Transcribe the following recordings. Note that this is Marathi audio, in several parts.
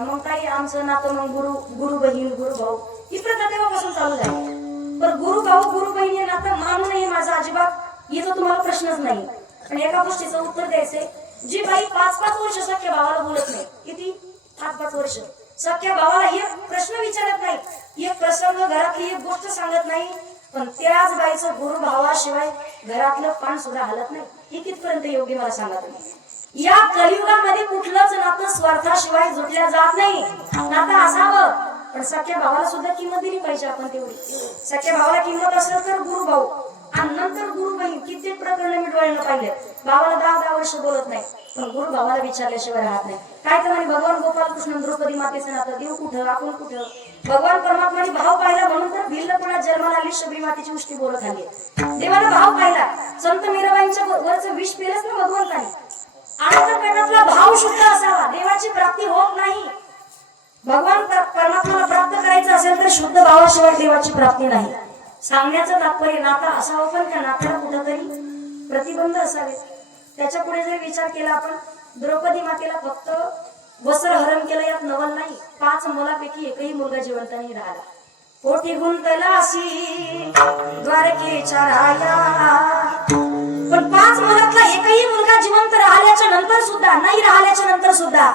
मग काही आमचं नातं मग गुरु बहीण गुरु भाऊ ही प्रथा तेव्हापासून चालू झाली. पण गुरु भाऊ गुरु बहीण नातं मानू नये माझा अजिबात याचा तुम्हाला प्रश्नच नाही. पण एका गोष्टीचं उत्तर द्यायचंय, जी बाई 5-5 वर्ष सख्या भावाला बोलत नाही, किती 5-5 वर्ष सख्या भावाला एक प्रश्न विचारत नाही, एक प्रसंग घरातली एक गोष्ट सांगत नाही, पण त्याच बाईचं गुरु भावाशिवाय घरातलं पान सुद्धा हलत नाही, ही कितपर्यंत योग्य मला सांगा तुम्ही. या कलियुगामध्ये कुठलंच नातं स्वार्थाशिवाय जोडल्या जात नाही. नातं असावं पण सख्या भावाला सुद्धा किंमत दिली पाहिजे आपण तेवढी. सख्या भावाला किंमत असेल तर गुरु भाऊ आणि नंतर गुरु बहीण. किती प्रकरण मी डोळ्यानं पाहिले, भावाला 10-10 वर्ष बोलत नाही पण गुरु भावाला विचारल्याशिवाय राहत नाही. काय तर म्हणे भगवान गोपालकृष्ण द्रौपदी मातेचं नातं, देव कुठं आपण कुठं. भगवान परमात्माने भाव पाहिला म्हणून तर भिल्लपणात जन्माला आली शबरी मातेची उष्टी बोलत आली. देवाला भाव पाहिला, संत मीराबाईंच्या वरचं विष पेलच ना भगवंताने. अंतःकरणातला भाव शुद्ध असावा, देवाची प्राप्ती होत नाही. भगवान परमात्माला प्राप्त करायचं असेल तर शुद्ध भावाशिवाय देवाची प्राप्ती नाही. सांगण्याचं तात्पर्य नातं असावं पण त्या नात्याला कुठंतरी प्रतिबंध असावे. त्याच्या पुढे जर विचार केला आपण, द्रौपदी मातेला फक्त वस्त्र हरण केलं यात नवल नाही. 5 मुलापैकी एकही मुलगा जिवंत नाही राहिला. पोटी गुंतला अशी द्वारकेच्या राया, पण 5 मुलातला एकही मुलगा जिवंत राहिल्याच्या नंतर सुद्धा नाही, राहिल्याच्या नंतर सुद्धा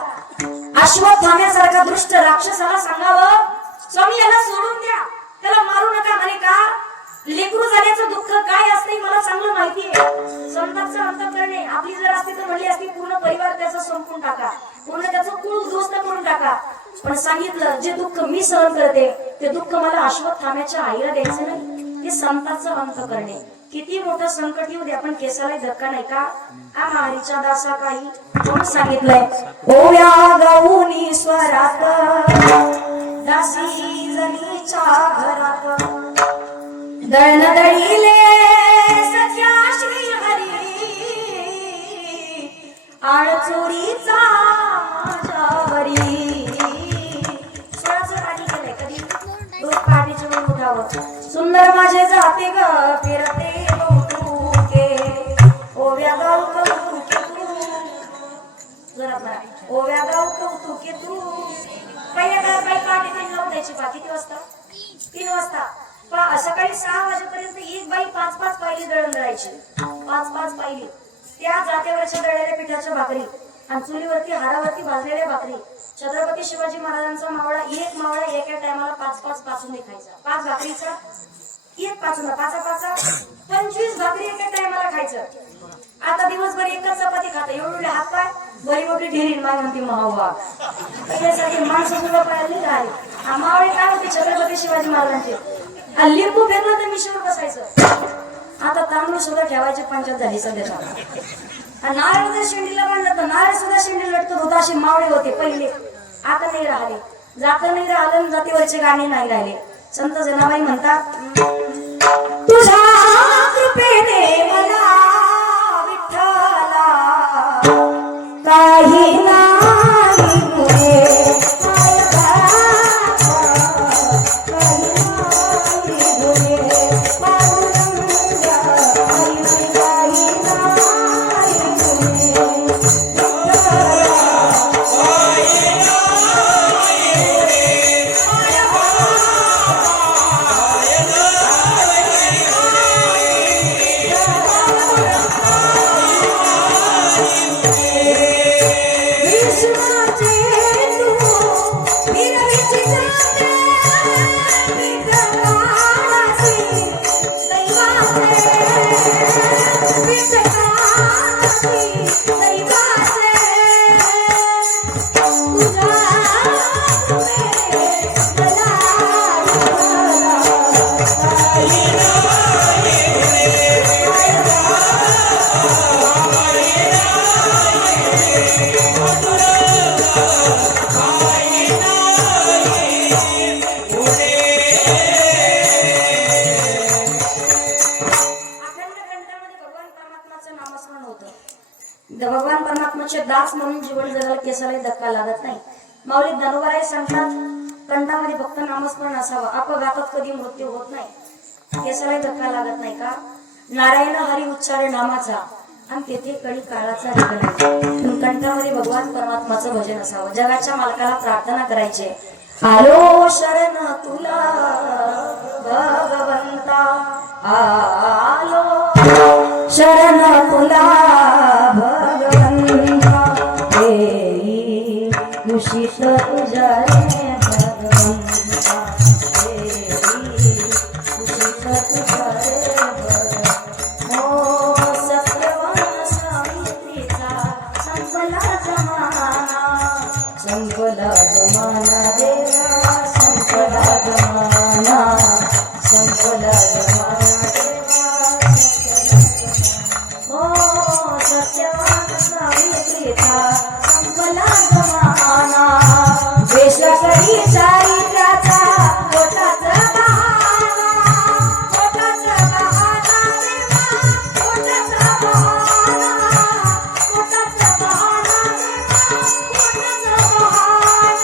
अश्वत्थाम्यासारखा दुष्ट राक्षसाला सांगावं, स्वामी याला सोडून द्या, त्याला मारू नका. म्हणे का? लेकरू झाल्याचं दुःख काय असते मला चांगलं माहितीये. संतांचं अंतःकरणे आपली जर असती तर म्हणली असती पूर्ण परिवार त्याचा संपून टाका, पूर्ण त्याचं कुळ उद्ध्वस्त करून टाका. पण सांगितलं जे दुःख मी सहन करते ते दुःख मला अश्वत्थाम्याच्या आईला द्यायचं नाही. हे संतांचं अंतःकरणे. किती मोठं संकट येऊ दे आपण केसाला धक्का नाही का. आमारीच्या दासा काही म्हणून सांगितलंय, ओव्या गाऊनी स्वरात दासी जनीच्या घरात दळण दळीले सख्या श्री हरी आळचोरीचा माझ्यावरी. स्वराचं काठी केलंय कधी दूध काठीचे म्हणून उठावं. सुंदर माझे जाते ग फिरते कौतुके, ओव्या गाव कौतुके तू, जरा बरा ओव्या गाव कौतुके तू. पहिल्या काळात बाई काठी तीन लावून द्यायची. पा किती वाजता? 3 वाजता. सकाळी 6 वाजेपर्यंत एक बाई 5-5 पायली दळण दळायची. 5-5 पायली. त्या जात्यावरच्या दळलेल्या पिठाच्या भाकरी आणि चुलीवरती हारावरती भाजलेल्या भाकरी. छत्रपती शिवाजी महाराजांचा मावळा, एक मावळा एका टायमाला 5-5 पाचून खायचा. 5 भाकरीचा एक पाचून, 5-5 25 भाकरी एका टायमाला खायचं. आता दिवसभर एकच चपाती खाता, एवढे हात पाय बरी मोठी ढेरी माय म्हणते महावा. त्यासाठी माणसं सुद्धा पाहायला नाही राहिली. मावळे काय होते छत्रपती शिवाजी महाराजांचे, लिंबू फेकलं तर मिशीवर बसायचं. आता तांदूळ सुद्धा ठेवायचे पंचायत झाली सध्या. नारळ जर शेंडीला बांधलं तर नारळ सुद्धा शेंडी लटकत होता. असे मावळे होते पहिले, आता नाही राहिले. जात नाही राहिलं, जातीवरचे गाणे नाही राहिले. संत जनाबाई म्हणतात, तुझ्या कृपेने मला विठ्ठला काही नाही मुळे. भगवान परमात्म्याचे दास म्हणून जीवन जगायला केसाला धक्का लागत नाही. माऊली दानोबाराय सांगतात, कंठामध्ये फक्त नामस्मरण असावं, अपघातात कधी मृत्यू होत नाही, केसाला धक्का लागत नाही का. नारायण हरी उच्चार नामाचा आणि तेथे कडी काळाचा रिगण कंठामध्ये भगवान परमात्माचं भजन असावं. जगाच्या मालकाला प्रार्थना करायची, आलो शरण तुला भगवंता, आलो शरण तुला भगवंता, हे उशित तुझ्या रे भगवंता, हे उशित तुझ्या रे भगवंता. ओ सत्यवान सावित्रीचा संपला जमाना, संपला जमाना देवा, संपला जमाना, संपला जमाना देवा, ओ सत्यवान सावित्रीचा संपला जमाना. वेश करी चारित्र्याचा पोटाचा बहाना, पोटाचा बहाना देवा, पोटाचा बहाना, पोटाचा बहाना देवा, पोटाचा बहाना.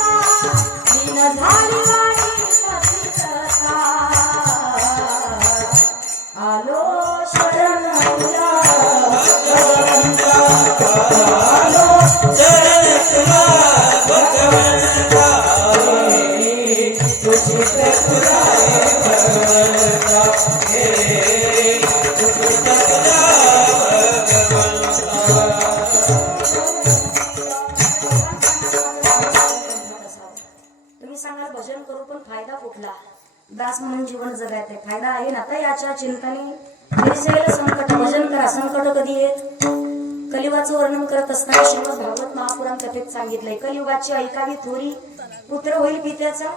दिन झाली वाणी पतितता, आलो शरण तुला भगवंता, आलो शरण तुला भगवंता, तुझी तुला भगवंता, तुझी तुला तुम्ही सांगाल भजन करू पण फायदा कुठला? दास म्हणून जीवन जगायचे फायदा आहे ना. तर याच्या चिंताने निर्जयला संकट, भजन करा. संकट कधी येत? कलियुगाचं वर्णन करत असताना श्रीमद भागवत महापुराण कथेत सांगितलंय, कलियुगाची ऐकावी थोरी, पुत्र होईल पित्याचा.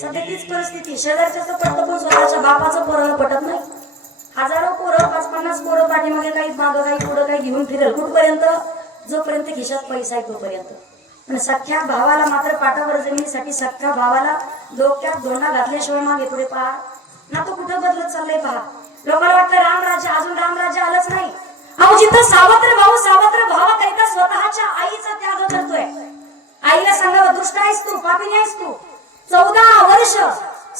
सध्या तीच परिस्थिती. शेजारच्याच पटत पण स्वतःच्या बापाचं पोराला पटत नाही. हजारो पोरं, 50-50 पोरं पाठीमागे काही मागं काही पुढं काही घेऊन फिरेल कुठपर्यंत? जोपर्यंत खिशात पैसा आहे तोपर्यंत. पण सख्या भावाला मात्र पाठावर जमिनीसाठी सख्या भावाला डोक्यात दोंडा घातल्याशिवाय मागे पुढे पहा ना. तो कुठं बदलत चाललंय पहा. लोकांना वाटतं रामराज्य, अजून रामराज्य आलंच नाही. अहो जिथं सावत्र भावाकरिता स्वतःच्या आईचा त्याग करतोय. आईला सांगावं, दुष्ट आहेस तू, पापिनी आहेस तू. 14 वर्ष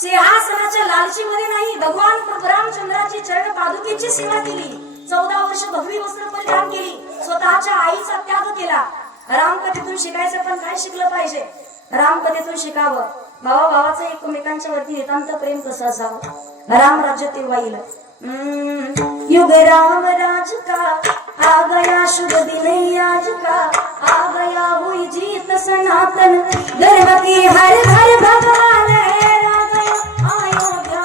सिंहासनाच्या लालचीमध्ये नाही, भगवान रामचंद्राची चरण पादुकेची सेवा केली. 14 वर्ष भगवी वस्त्र परिधान केली, स्वतःच्या आईचा त्याग केला. रामकथेतून शिकायचं पण काय शिकलं पाहिजे? रामकथेतून शिकावं भावा भावाचं एकमेकांच्या वरती नितांत प्रेम कसं असावं. राम राज्य तेव्हा येईल. युग राम राज का आ गया, शुभ दिन आज का आ गया, हुई जीत सनातन धर्म की हर घर भगवान है आ गया. अयोध्या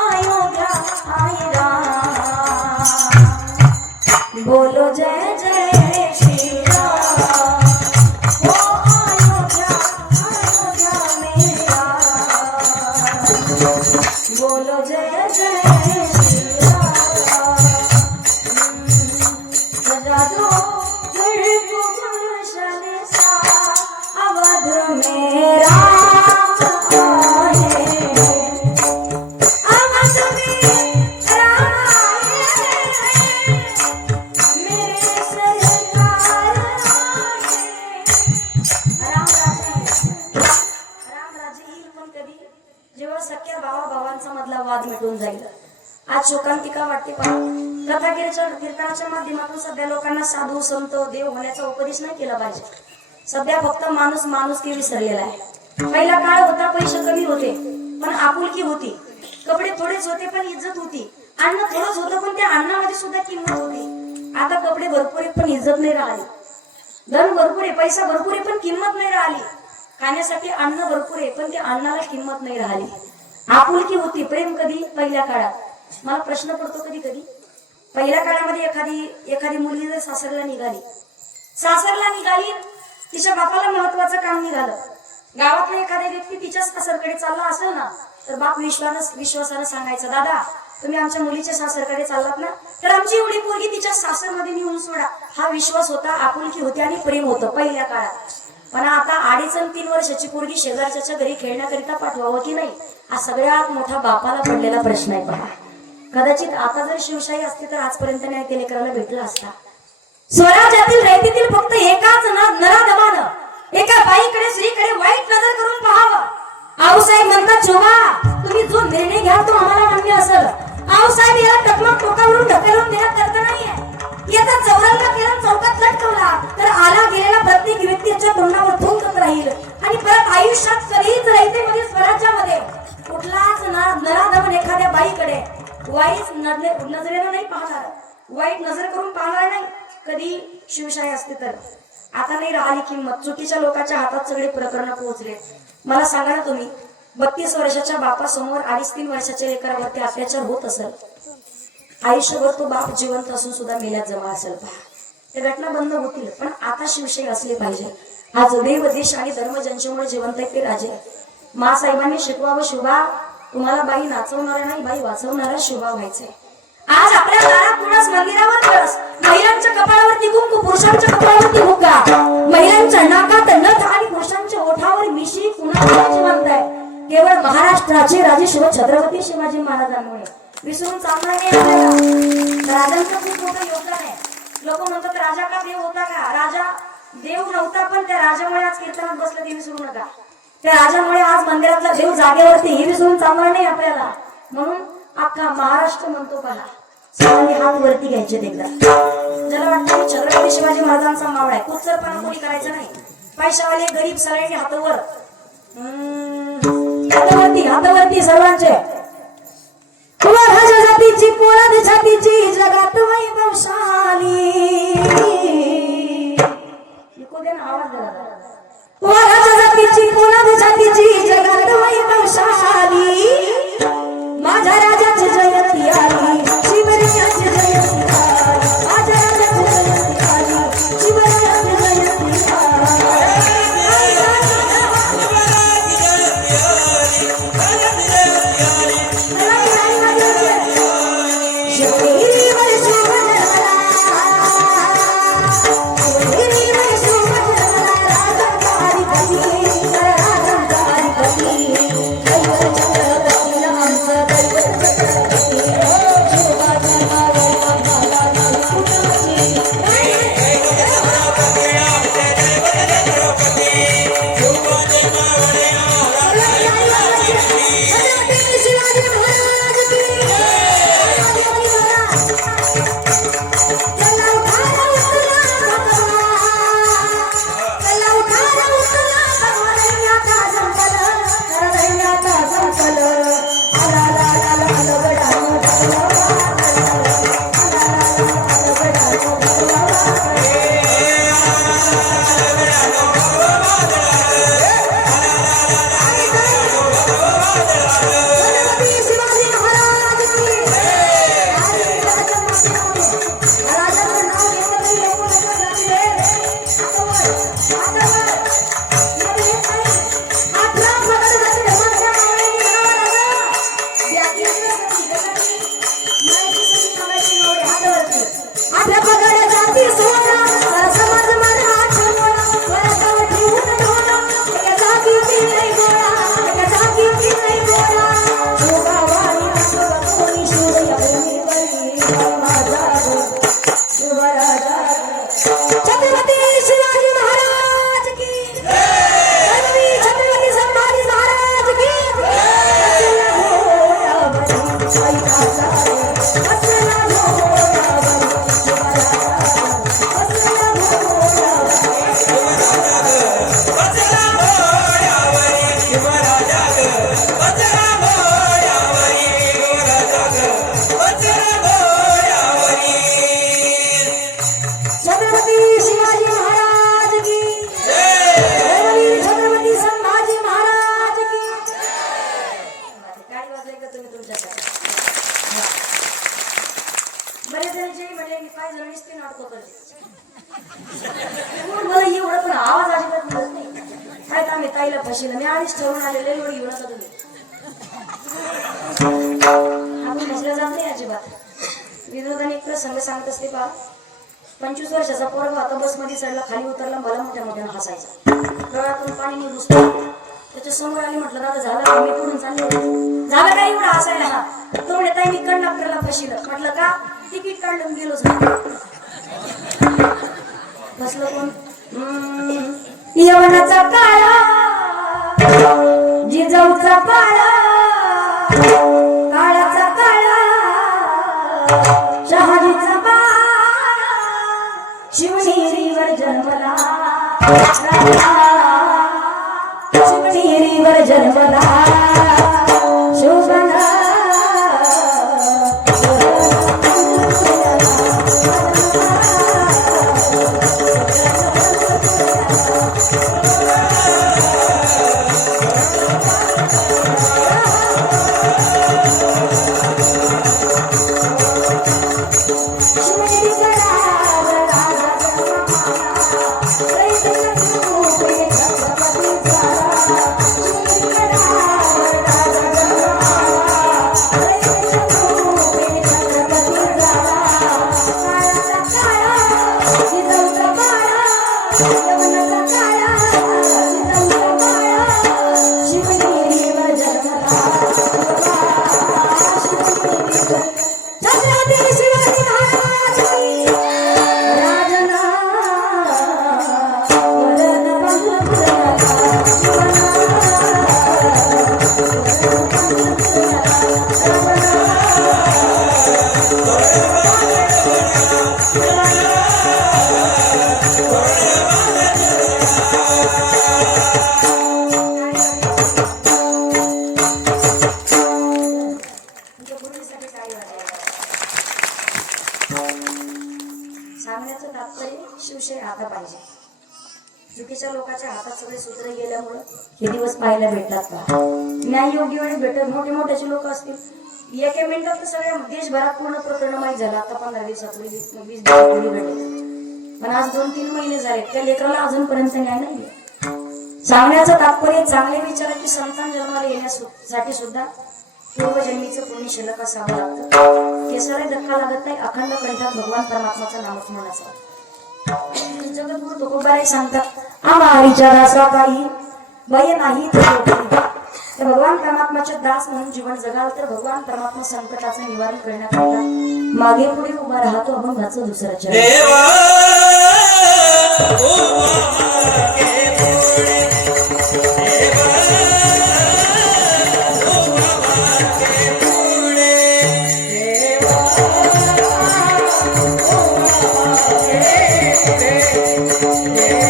अयोध्या आई राम, बोलो जय जय श्री राम. ओ अयोध्या अयोध्या मेरा, बोलो जय जय श्री राम. सजा दो घर को गुलशन सा, अवध में राम आए, अवध में राम आए, मेरे सरकार आए. रामराज्य येईल पण कधी? जेव्हा सख्या भावांचा मधला वाद मिटून जाईल. आज शोकांतिका वाटते पहा. कथा कीर्तनाच्या माध्यमातून सध्या लोकांना साधू संत देव होण्याचा उपदेश नाही केला पाहिजे. सध्या फक्त माणूस की विसरलेला आहे. पहिला काळ होता, पैसे कमी होते पण आपुलकी होती, कपडे थोडेच होते पण इज्जत होती, अन्न थोडंच होतं पण त्या अन्नामध्ये सुद्धा किंमत होती. आता कपडे भरपूर आहेत पण इज्जत नाही राहिली, धन भरपूर आहे, पैसा भरपूर आहे पण किंमत नाही राहिली, खाण्यासाठी अन्न भरपूर आहे पण त्या अन्नाला किंमत नाही राहिली. आपुलकी होती, प्रेम कधी? पहिल्या काळात. मला प्रश्न पडतो कधी कधी, पहिल्या काळामध्ये एखादी मुलगी जर सासरला निघाली, तिच्या बापाला महत्वाचं काम निघालं, गावातला एखादा व्यक्ती तिच्या सासरकडे चालला असेल ना, तर बाप विश्वासानं सांगायचं, दादा तुम्ही आमच्या मुलीच्या सासरकडे चाललात ना, तर आमची एवढी पोरगी तिच्या सासरमध्ये नेऊन सोडा. हा विश्वास होता, आपुलकी होती आणि प्रेम होतं पहिल्या काळात. पण आता 2.5 आणि 3 वर्षाची पोरगी शेजारच्या घरी खेळण्याकरिता पाठवावं की नाही, हा सगळ्यात मोठा बापाला पडलेला प्रश्न आहे. पहा, कदाचित आता जर शिवशाही असती तर आजपर्यंत न्याय ते लेकराला भेटला असता. स्वराज्यातील रयतेतील फक्त एकाच नराधमानं एका बाईकडे स्त्रीकडे वाईट नजर करून पाहावं. आऊसाहेब म्हणतात, जोगा तुम्ही जो निर्णय घ्या तो आम्हाला मान्य असेल. आऊसाहेब याला टकमक टोकावरून ढकलून देण्यात अर्थ नाहीये. याचा चौरंग नजरेनं नाही पाहणार, वाईट नजर करून पाहणार नाही कधी शिवशाही असते तर. आता नाही राहिली किंमत, चुकीच्या लोकांच्या हातात सगळे प्रकरण पोहोचले. मला सांगा ना तुम्ही, 32 वर्षाच्या बापासमोर 2.5-3 वर्षाच्या लेकरावरती अत्याचार होत असेल, आयुष्यभर तो बाप जिवंत असून सुद्धा मेल्यात जमा असेल पहा. त्या घटना बंद होतील, पण आता शिवशाही असले पाहिजे. आज देव देश आणि धर्म ज्यांच्यामुळे जिवंत आहे ते राजे. मासाहेबांनी शिकवावं, शिवबा तुम्हाला बाई नाचवणाऱ्या नाही, बाई वाचवणाऱ्या शिवबा व्हायचंय. आज आपल्या दारात कुणास मंदिरावर कळस, महिलांच्या कपाळावरती कुंकू, पुरुषांच्या कपाळावरती हुक्का, महिलांच्या नाकात नथ आणि पुरुषांच्या ओठावर मिशी कुणाला जिवंत आहे? केवळ महाराष्ट्राचे राजे शिव छत्रपती शिवाजी महाराजांमुळे. विसरून चालणार नाही आपल्याला. राजांचं खूप मोठं योगदान आहे. लोक म्हणतात राजा का देव होता का? राजा देव नव्हता, पण त्या राजामुळे आज कीर्तनात बसलं ते विसरू नका. त्या राजामुळे आज मंदिरातला देव जागेवरती, हे विसरून चालणार नाही आपल्याला. म्हणून अख्खा महाराष्ट्र म्हणतो पहा, सर्वांनी हात वरती घ्यायचे एकदा. ज्याला वाटतं की छत्रपती शिवाजी महाराजांचा मावळा आहे, कुचरपणा कोणी करायचा नाही. पैशावाले गरीब सगळ्यांनी हातावर, हातावरती सर्वांचे. राजा जातीची पोळा छातीची जगात वैभवशाली, आवाज राजा जातीची पोळा छातीची जगात वैभवशाली, माझ्या राजाची जयंती आली, शिवरायाची जयंती आली, माझ्या राजाची जयंती आली, शिवरायाची जयंती आली. ताईला फशीला मी आधीच ठरवून आलेले एवढी घेऊन आता तुम्ही आपण फसल्या जात नाही अजिबात. विनोदाने एक प्रसंग सांगत असते पहा. 25 वर्षाचा पोरगा आता बसमध्ये चढला, खाली उतरला, मला मोठ्या मोठ्यानं हसायचा. डोळ्यातून पाणी निघुसतं. त्याच्या समोर आली, म्हटलं दादा झालं मी पुढून चालले, झालं काय एवढं हसायला? हा तो म्हणे ताईने कंडक्टरला फशीलं. म्हटलं का? तिकीट काढलं गेलोच नाही. बसलं कोण? यवनाचा काळा जिजाऊचा काळा, काळाचा काळा शहाजीचा बाळा, शिवनेरीवर जन्मला, शिवनेरीवर जन्मला, शोभना सांगण्याचं तात्पर्य शिवशाही आता पाहिजे. चुकीच्या लोकांच्या हातात सगळे सूत्र गेल्यामुळं हे दिवस पाहायला भेटतात का? न्याययोग्य आणि भेटत मोठे मोठ्याचे लोक असतील एका मिनिटात तर सगळ्या देशभरात पूर्ण प्रकरण माहीत झालं. आता 15 दिवसात 20 दिवस घडले, पण आज 2-3 महिने झाले त्या लेकराला अजूनपर्यंत न्याय नाही. सांगण्याचं तात्पर्य चांगले विचारांची संतान जन्माला येण्यासाठी सुद्धा पूर्वजन्मीचं पुण्य शिल्लक असावं लागतं. केसाला धक्का लागत नाही. अखंड कंठात भगवान परमात्माचं नामस्मरण असावं. जगद्गुरु तुकोबाराय सांगतात आम्हारीच्या दासा काही भय नाही तर भगवान परमात्माचे दास म्हणून जीवन जगाल तर भगवान परमात्मा संकटाचं निवारण करण्याकरिता मागे पुढे उभा राहतो. अभंगाचं दुसरं चरण. देवा उभा मागे पुढे, देवा उभा मागे पुढे, देवा उभा मागे पुढे, देवा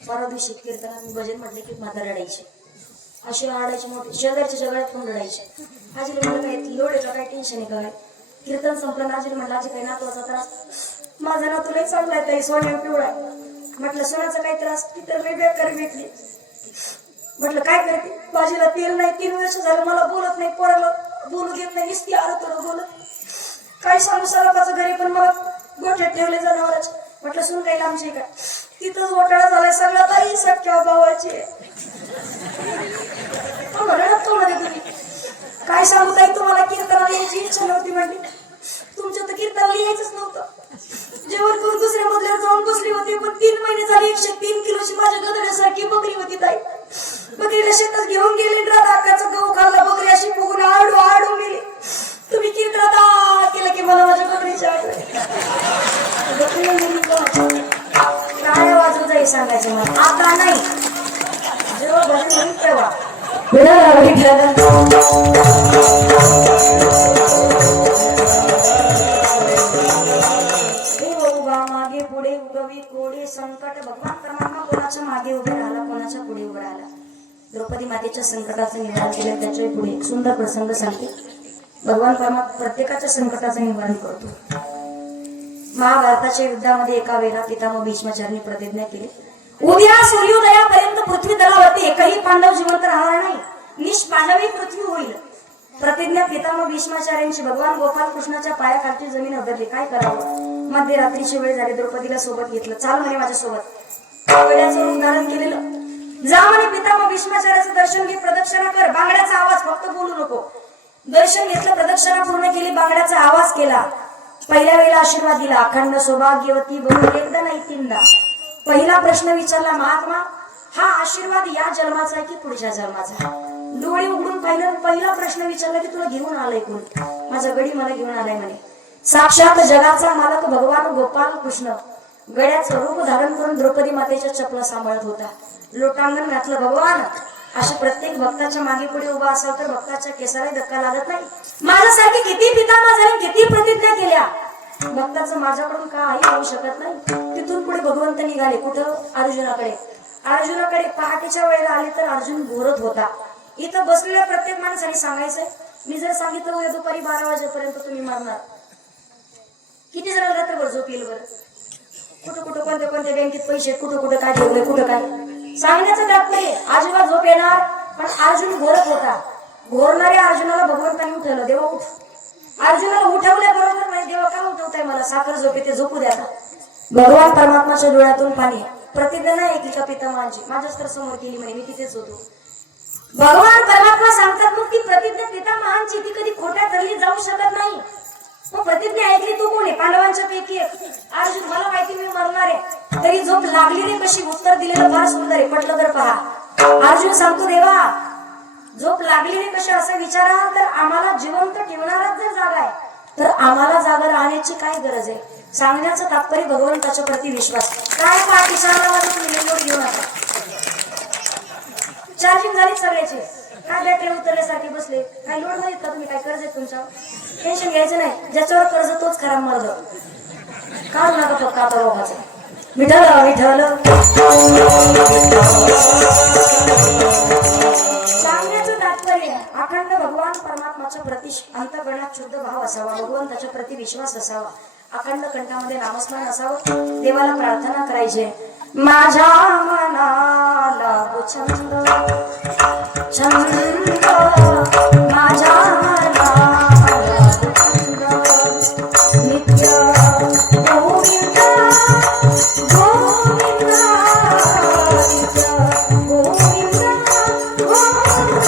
परदिवशी कीर्तनात मी भजन म्हटले की माता रडायची. अशी रडायची मोठी शेजारच्या जगात पण रडायची. आजीला म्हणलं काय लोड आहे का काय टेन्शन आहे का काय. कीर्तन संपलं आजीला म्हणलं आजी काही नातवाचा त्रास. माझा नातू लई चांगला आहे ताई सोन्या पिवळा. म्हटलं सोन्याचा काही त्रास ती तर लई बेकार भेटली. म्हटलं काय करते बाजीला तेल नाही 3 वर्ष झालं मला बोलत नाही पोराला बोलू देत नाही नुसती आलं बोलत काय सांगू सरापाचं घरी पण मला गोठ्यात ठेवले जनावरांचे. म्हटलं सुन काही लांबची का तिथंच घोटाळा झालाय सगळ्या ताई सख्या भावाची. काय सांगू ताई तुम्हाला कीर्तनाला लिहायची इच्छा नव्हती म्हटली. तुमच्या तर कीर्तनाला लिहायचंच नव्हतं. जेवण करून दुसऱ्या मजल्यावर जाऊन बसली होती पण 3 महिने झाले 103 किलोची माझ्या गदड्यासारखी बकरी होती ताई. बकरीला शेतात घेऊन गेले राधाकाचा गहू खाल्ला बकरी अशी फुगून आडू आडू गेली. तुम्ही कीर्तनात केलं की मला माझ्या बकरीची आठवण. काय वाजू जाई सांगायचं मला आता नाही जेव्हा भजन होईल तेव्हा मागे पुढे उगवी कोडे संकट भगवान परमात्मा कोणाच्या मागे उभे राहिला कोणाच्या पुढे उभे राहिला. द्रौपदी मातेच्या संकटाचं निवारण केलं त्याच्या पुढे एक सुंदर प्रसंग सांगते. भगवान परमात्मा प्रत्येकाच्या संकटाचं निवारण करतो. महाभारताच्या युद्धामध्ये एका वेळेला पितामह भीष्माचार्यांनी प्रतिज्ञा केली उद्या सूर्योदयापर्यंत पृथ्वी तलावरती एकही पांडव जिवंत राहणार नाही. निष्पांडवी पृथ्वी होईल. प्रतिज्ञा पितामह भीष्माचार्यांची. भगवान गोपाल कृष्णाच्या पायाखालची जमीन अवतरली. काय करावं. मध्यरात्रीची वेळ झाली. द्रौपदीला सोबत घेतलं. चाल म्हणे माझ्यासोबत. कड्याचं रूप धारण केलेलं. जा म्हणे पितामह भीष्माचार्याचं दर्शन घे प्रदक्षिणा कर. बांगड्याचा आवाज फक्त बोलू नको. दर्शन घेतलं प्रदक्षिणा पूर्ण केली. बांगड्याचा आवाज केला. पहिल्या वेळेला आशीर्वाद दिला. अखंड सौभाग्यवती बनून एकदा नाही 3दा. पहिला प्रश्न विचारला महात्मा हा आशीर्वाद या जन्माचा आहे की पुढच्या जन्माचा. डोळे उघडून पाहिलं. पहिला प्रश्न विचारला की तुला घेऊन आलाय कोण. माझा गडी मला घेऊन आलाय म्हणे. साक्षात जगाचा मालक भगवान गोपाल कृष्ण. गड्याचं रूप धारण करून द्रौपदी मातेच्या चपला सांभाळत होता. लोटांगण घातलं भगवान. अशा प्रत्येक भक्ताच्या मागे पुढे उभा असाल तर भक्ताच्या केसाला धक्का लागत नाही. माझ्यासारखे किती पितामह झाले, किती प्रतिज्ञा केल्या, भक्ताचं माझ्याकडून काही होऊ शकत नाही. तिथून पुढे भगवंत निघाले कुठं? अर्जुनाकडे. अर्जुनाकडे पहाटेच्या वेळेला आले तर अर्जुन घोरत होता. इथं बसलेल्या प्रत्येक माणसाने सांगायचंय, मी जर सांगितलं उद्या दुपारी 12 वाजेपर्यंत तुम्ही मारणार, किती जण रात्रभर झोप येईल बरं? कुठं कुठं कोणत्या कोणत्या बँकेत पैसे, कुठं कुठं काय ठेवलंय, कुठं काय, सांगण्याचं तात्पर्य अजिबात झोप येणार. पण अर्जुन घोरत होता. घोरणाऱ्या अर्जुनाला भगवंतांनी उठवलं, देवा उठ. अर्जुनाला उठवल्याबरोबर म्हणजे देवा का उठवताय मला, साखर झोप येते, झोपू द्या. भगवान परमात्माच्या डोळ्यातून पाणी. प्रतिज्ञा नाही ऐकली का पितामहांची? माझ्याच तर समोर केली म्हणे, मी तिथेच होतो. भगवान परमात्मा सांगतात मग ती प्रतिज्ञा पितामहांची, ती कधी खोट्या ठरली जाऊ शकत नाही. मग प्रतिज्ञा ऐकली तू कोण आहे? पांडवांच्या पैकी एक. अर्जुन, मला माहिती मी मरणार आहे, तरी झोप लागली नाही कशी? उत्तर दिलेलं फार सुंदर आहे, पटलं तर पहा. अर्जुन सांगतो, देवा झोप लागली नाही कशी असं विचाराल तर आम्हाला जिवंत ठेवणाराच जर जागा आहे तर आम्हाला जागा राहण्याची काय गरज आहे? सांगण्याचं तात्पर्य भगवंताच्या प्रति विश्वास. काय पाठीशाला तुम्ही लोड घेऊ नका. चार्जिंग झाली सगळ्याची, काय बॅटरी उतरण्यासाठी बसले, काय लोड मध्ये का तुम्ही? काय कर्ज आहे तुमच्यावर? टेन्शन घ्यायचं नाही, ज्याच्यावर कर्ज तोच खराब मर्द. काढू नका फक्त आता रोगाचं. विठ्ठल विठ्ठल. सांगण्याचं तात्पर्य अखंड भगवान परमात्माच्या प्रति अंतःकरणात शुद्ध भाव असावा, भगवंताच्या प्रति विश्वास असावा, अखंड कंठामध्ये नामस्मरण असावं, देवाला प्रार्थना करायची. माझ्या मनाला छंद छंद, माझ्या मनाला छंद, नित्य गोविंद गोविंद, नित्य गोविंद गोविंद,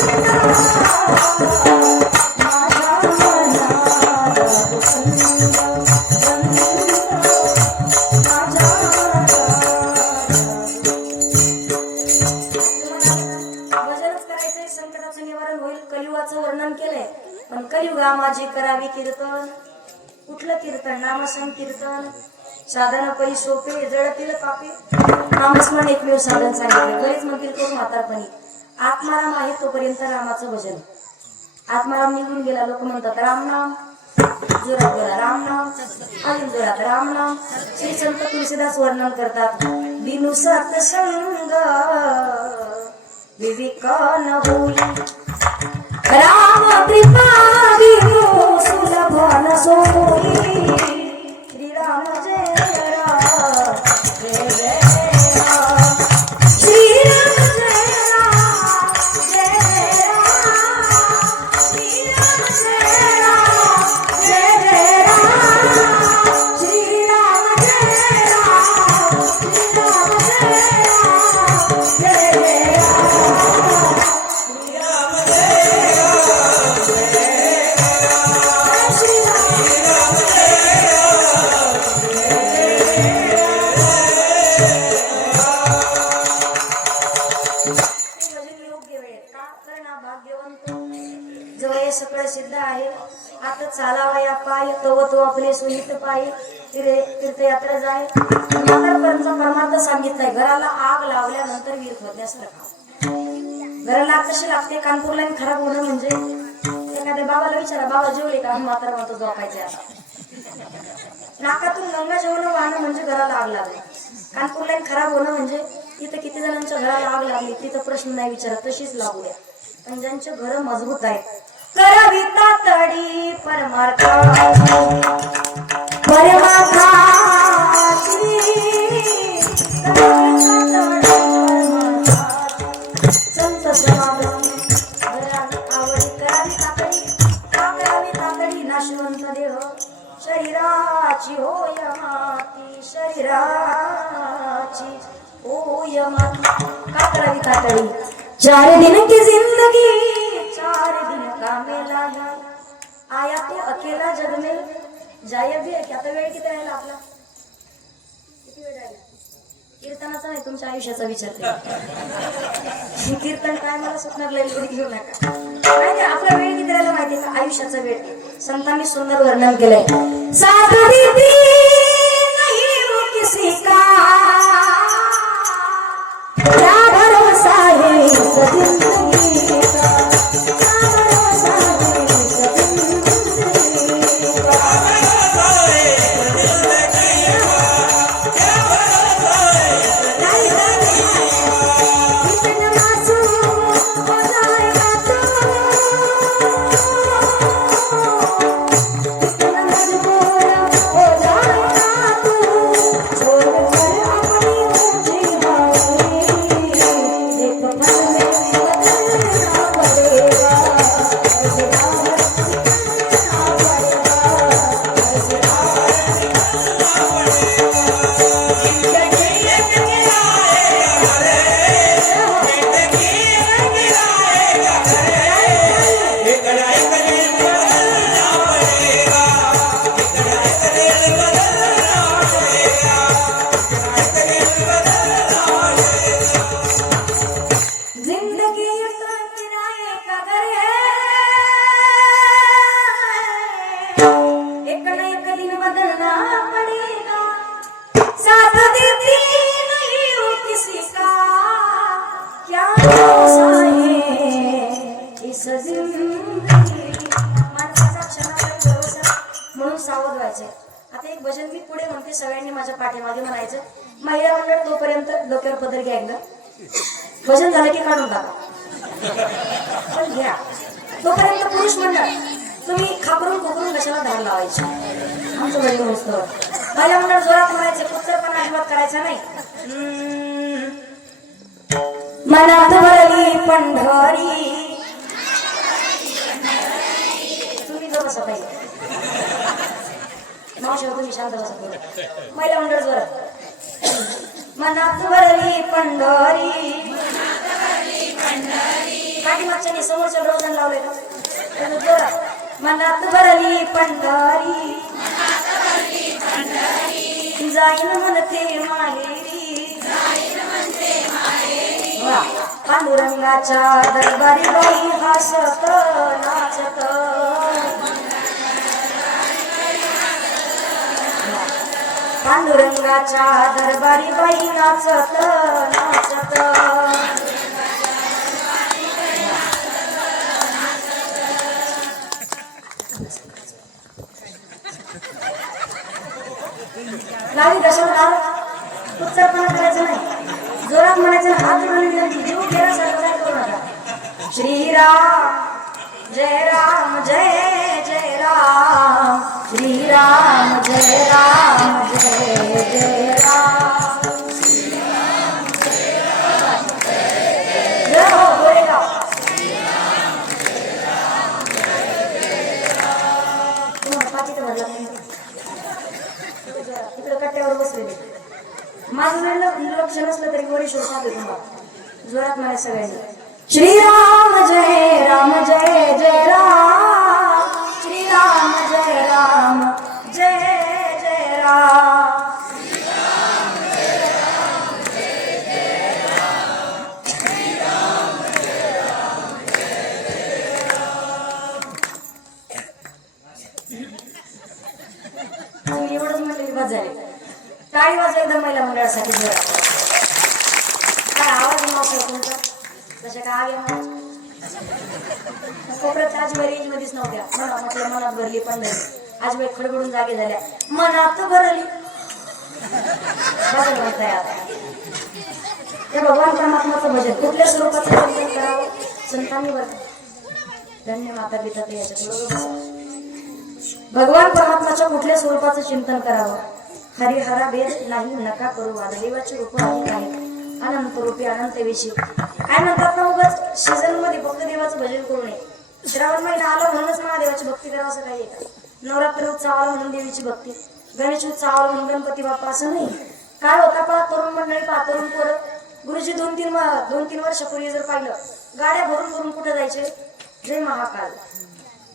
माझ्या मनाला छंद छंद, माझ्या वर्णन केलंय. पण कलियुगा माझी करावी कीर्तन. कुठलं कीर्तन? नामस्मरण कीर्तन. साधन परी सोपे, जळतील पापे. नामस्मरण एकमेव साधन सांगितलं. बरेच म्हणतील करून म्हातारपणी. आत्माराम आहे तोपर्यंत रामाचं भजन. आत्माराम निघून गेला, लोक म्हणतात राम नाम, जोरात बोला राम नाम, अजून जोरात राम नाम. श्री संत तुलसीदास वर्णन करतात, बिनु सत्संग विवेक न होई, राम कृपा बिनु सुलभ न सोई. श्री राम जय राम जय जय राम, श्री राम जय राम जय राम, श्री राम जय राम जय जय राम, श्री राम जय राम, श्री राम जय राम जय जय राम, श्री राम जय सगळं सिद्ध आहे. आता चालावा या पाय, तव तो आपले सुहित पाय, तीर्थयात्रा जाय. म्हातारपर्यंत परमार्थ सांगितलंय. घराला आग लावल्यानंतर वीर खोदण्यासारखा. घराला आग कशी लागते? कानपूरला खराब होणं म्हणजे. एखाद्या बाबाला विचारा, बाबा जेवले का? म्हातारा म्हणतो झोपायचे आता. नाकातून गंगा जेवण वाहणं म्हणजे घराला आग लागली. कानपूरला खराब होणं म्हणजे इथं किती जणांच्या घराला आग लागली तिथं प्रश्न नाही विचारत, तशीच लागू द्या. पण ज्यांचे घर मजबूत आहेत, करविता तडी परमार्थाची संत समागम आवडी करावी तातडी, का करावी तातडी? नाशवंत देह शरीराची होय माती, शरीराची होय माती. का करावी तातडी? 4 दिन की जिंदगी 4 दिन का मेला है, आया तो अकेला जग में जाय भी. आता वेळ किती राहिला आपला? किती वेळ राहिला? कीर्तनाचा नाही, तुमच्या आयुष्याचा विचार करा. कीर्तन काय मला स्वप्नात लई घेऊ नका. माहिती आपला वेळ किती राहिला माहिती का? आयुष्याचा वेळ. संतांनी सुंदर वर्णन केलंय. साथ दीदी नहीं वो किसी का भजन मी पुढे म्हणते, सगळ्यांनी माझ्या पाठीमागे म्हणायचं. महिला मंडळ तोपर्यंत डोक्यावर पदर घ्या एकदा. भजन झालं की काढून टाका, पण घ्या. तोपर्यंत पुरुष मंडळ तुम्ही खापरून खोकरून कशाला धार लावायची. आमचं भजन होतं. महिला मंडळ जोरात म्हणायचे, पुत्र पण अजिबात करायचा नाही. मनात भरली पंढरी. तुम्ही जो बसा पाहिजे मावशी, तुम्ही शांत बसा थोडं. महिला मंडळ जोरात. मनात भरली पंढरी. पाठीमागच्या समोरच्या डोळ्यानं लावले ना जोरात. मनात भरली पंढरी, जाईन म्हणते माहेरी. पांडुरंगाच्या दरबारी बाई हसत नाचत. पांडुरंगाच्या दरबारी बाई नाचत नाचत. लावी दशाला उत्तरपणा करायचं नाही, जोरात म्हणायचं. हात जोडून जीव गेला सर्व करू नका. श्रीराम जय राम जय जय राम. श्रीराम जय राम जय जय राम. जय हो गोरेगाव. तुम्हाला पाचीत भरला नाही तिकडे कट्ट्यावर बसलेले. माझं जरी लक्ष नसलं तरी गोरी शोध सांगते तुम्हाला. जोरात मला सगळ्यांनी. श्रीराम जय राम जय जय राम. श्रीराम जय राम जय जय राम. तुम्ही एवढंच म्हणलं की बस झाले. टाळी वाजवा एकदम महिला मंडळासाठी. जोरात काय आवाज मावसा तुमचा जशा काय आगे कोपऱ्यात आजबाई रेंज मध्येच नव्हत्या. म्हणा म्हटलं मनात भरली पंढरी. आजबाई खडबडून जागे झाल्या. मनात भरली भजन म्हणताय आता. ते भगवान परमात्माचं भजन कुठल्या स्वरूपाचं चिंतन करावं संतांनी बरं. धन्य माता पिता ते याच्यात भगवान परमात्माच्या कुठल्या स्वरूपाचं चिंतन करावं. हरिहरा भेद नाही नका करू. वाददेवाचे रूप आहे अनंत रूपी अनंत विषयी. काय म्हणतात ना, उगाच सीझन मध्ये फक्त देवाचं भजन करू नये. श्रावण महिना आला म्हणूनच महादेवाची भक्ती करावं असं काही आहे का. नवरात्र उत्सव आला म्हणून देवीची भक्ती, गणेश उत्सव आला म्हणून गणपती बाप्पा असं नाही. काय होता पहा तरुण मंडळी पहा तरुण पोरं. गुरुजी 2-3 वर्षापूर्वी जर पाहिलं गाड्या भरून भरून कुठे जायचे. जय महाकाल.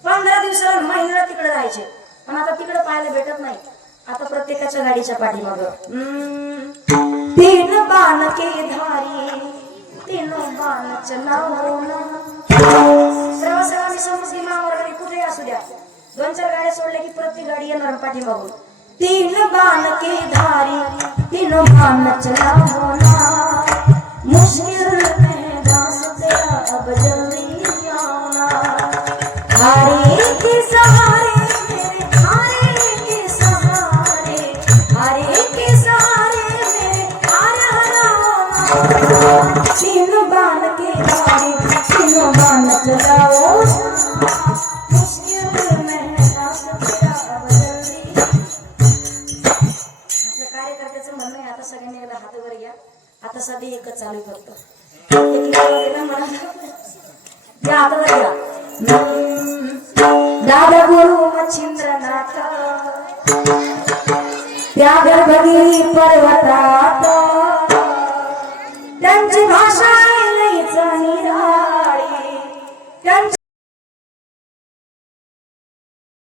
15 दिवसाला महिन्याला तिकडे जायचे. पण आता तिकडे पाहायला भेटत नाही. आता प्रत्येकाच्या गाडीच्या पाठीमागं 3 बाण के धारी 3 बाण चलावना. सर्व सर्वांनी समजली मावळी कुठे असू द्या. 2-4 गाड्या सोडल्या की प्रत्येक गाडी येणार पाठीमागून. 3 बाण के धारी 3 बाण चलावना. मुश्किल में दास तेरा अब जल्दी आना. हारे के सहारे मेरे हारे के सहारे. हारे के सहारे मेरे हार हराओ. 3 बाण के धारी 3 बाण चलाओ. मुश्किल में दास तेरा अब जल्दी. आपल्या कार्यकर्त्याचं म्हणणं आहे आता सगळ्यांनी एकदा हात वर घ्या. आता सध्या एकच चालू करतो. दादा गुरु मच्छिंद्रनाथ त्या गर्भगिरी पर्वतात त्यांची भाषा